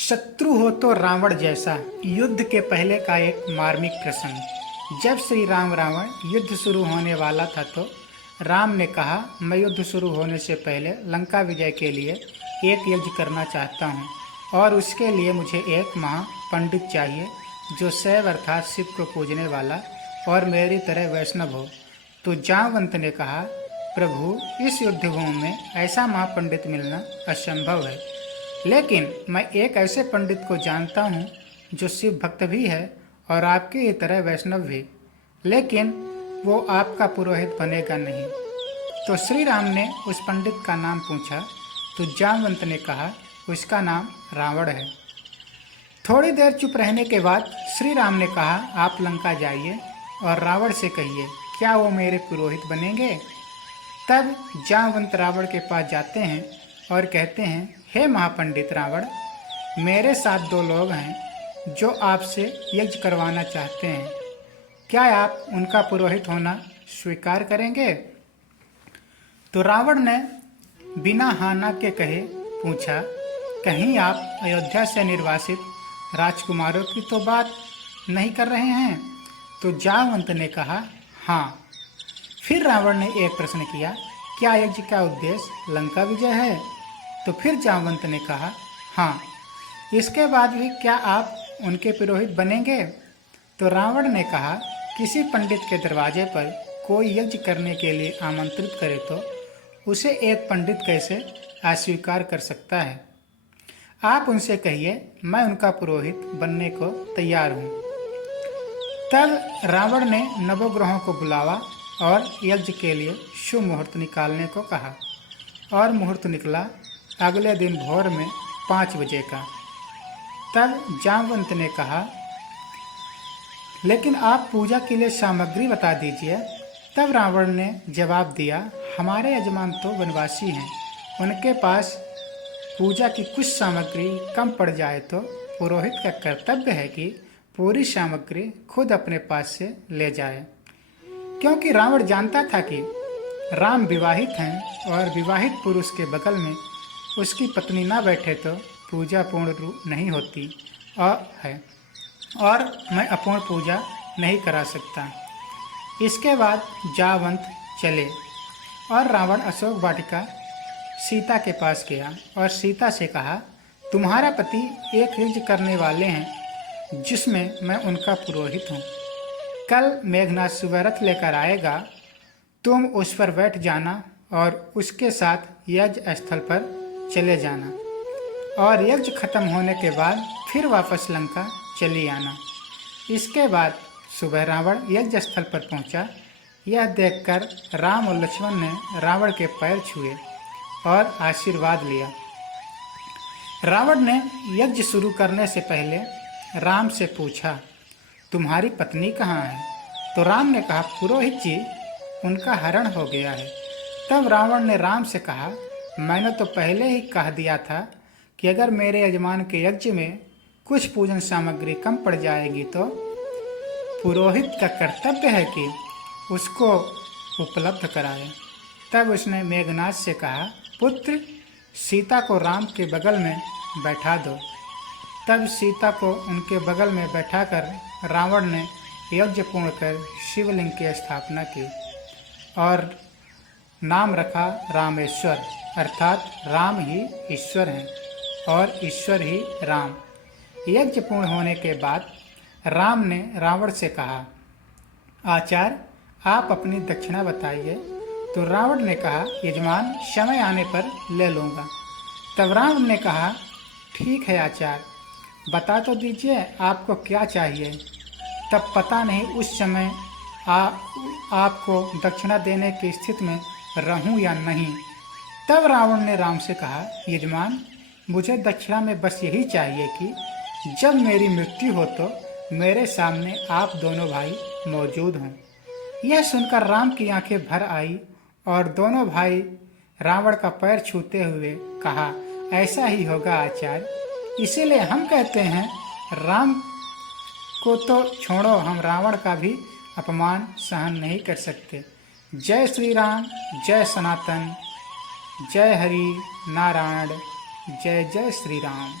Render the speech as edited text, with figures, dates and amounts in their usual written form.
शत्रु हो तो रावण जैसा, युद्ध के पहले का एक मार्मिक प्रसंग। जब श्री राम रावण युद्ध शुरू होने वाला था तो राम ने कहा, मैं युद्ध शुरू होने से पहले लंका विजय के लिए एक यज्ञ करना चाहता हूँ और उसके लिए मुझे एक महापंडित चाहिए जो शैव अर्थात शिव को पूजने वाला और मेरी तरह वैष्णव हो। तो जामवंत ने कहा, प्रभु, इस युद्धभूमि में ऐसा महापंडित मिलना असंभव है, लेकिन मैं एक ऐसे पंडित को जानता हूँ जो शिव भक्त भी है और आपकी ही तरह वैष्णव भी, लेकिन वो आपका पुरोहित बनेगा नहीं। तो श्री राम ने उस पंडित का नाम पूछा तो जामवंत ने कहा, उसका नाम रावण है। थोड़ी देर चुप रहने के बाद श्री राम ने कहा, आप लंका जाइए और रावण से कहिए, क्या वो मेरे पुरोहित बनेंगे? तब जामवंत रावण के पास जाते हैं और कहते हैं, हे महापंडित रावण, मेरे साथ दो लोग हैं जो आपसे यज्ञ करवाना चाहते हैं, क्या आप उनका पुरोहित होना स्वीकार करेंगे? तो रावण ने बिना हाँ ना के कहे पूछा, कहीं आप अयोध्या से निर्वासित राजकुमारों की तो बात नहीं कर रहे हैं? तो जामवंत ने कहा, हाँ। फिर रावण ने एक प्रश्न किया, क्या यज्ञ का उद्देश्य लंका विजय है? तो फिर जामवंत ने कहा, हाँ। इसके बाद भी क्या आप उनके पुरोहित बनेंगे? तो रावण ने कहा, किसी पंडित के दरवाजे पर कोई यज्ञ करने के लिए आमंत्रित करे तो उसे एक पंडित कैसे अस्वीकार कर सकता है? आप उनसे कहिए, मैं उनका पुरोहित बनने को तैयार हूँ। तब रावण ने नवग्रहों को बुलावा और यज्ञ के लिए शुभ मुहूर्त निकालने को कहा और मुहूर्त निकला अगले दिन भोर में 5 बजे का। तब जामवंत ने कहा, लेकिन आप पूजा के लिए सामग्री बता दीजिए। तब रावण ने जवाब दिया, हमारे यजमान तो वनवासी हैं, उनके पास पूजा की कुछ सामग्री कम पड़ जाए तो पुरोहित का कर्तव्य है कि पूरी सामग्री खुद अपने पास से ले जाए। क्योंकि रावण जानता था कि राम विवाहित हैं और विवाहित पुरुष के बगल में उसकी पत्नी ना बैठे तो पूजा पूर्ण रूप नहीं होती और मैं अपूर्ण पूजा नहीं करा सकता। इसके बाद जामवंत चले और रावण अशोक वाटिका सीता के पास गया और सीता से कहा, तुम्हारा पति एक यज्ञ करने वाले हैं जिसमें मैं उनका पुरोहित हूँ। कल मेघनाथ सुबह रथ लेकर आएगा, तुम उस पर बैठ जाना और उसके साथ यज्ञ स्थल पर चले जाना और यज्ञ खत्म होने के बाद फिर वापस लंका चली आना। इसके बाद सुबह रावण यज्ञ स्थल पर पहुंचा। यह देखकर राम और लक्ष्मण ने रावण के पैर छुए और आशीर्वाद लिया। रावण ने यज्ञ शुरू करने से पहले राम से पूछा, तुम्हारी पत्नी कहाँ है? तो राम ने कहा, पुरोहित जी, उनका हरण हो गया है। तब रावण ने राम से कहा, मैंने तो पहले ही कह दिया था कि अगर मेरे यजमान के यज्ञ में कुछ पूजन सामग्री कम पड़ जाएगी तो पुरोहित का कर्तव्य है कि उसको उपलब्ध कराए। तब उसने मेघनाथ से कहा, पुत्र, सीता को राम के बगल में बैठा दो। तब सीता को उनके बगल में बैठाकर रावण ने यज्ञ पूर्ण कर शिवलिंग की स्थापना की और नाम रखा रामेश्वर, अर्थात राम ही ईश्वर हैं और ईश्वर ही राम। यज्ञ पूर्ण होने के बाद राम ने रावण से कहा, आचार्य, आप अपनी दक्षिणा बताइए। तो रावण ने कहा, यजमान, समय आने पर ले लूँगा। तब रावण ने कहा, ठीक है आचार्य, बता तो दीजिए आपको क्या चाहिए। तब पता नहीं उस समय आपको दक्षिणा देने की स्थिति में रहूं या नहीं। तब रावण ने राम से कहा, यजमान, मुझे दक्षिणा में बस यही चाहिए कि जब मेरी मृत्यु हो तो मेरे सामने आप दोनों भाई मौजूद हों। यह सुनकर राम की आंखें भर आई और दोनों भाई रावण का पैर छूते हुए कहा, ऐसा ही होगा आचार्य। इसीलिए हम कहते हैं, राम को तो छोड़ो, हम रावण का भी अपमान सहन नहीं कर सकते। जय श्री राम, जय सनातन, जय हरि नारायण, जय जय श्री राम।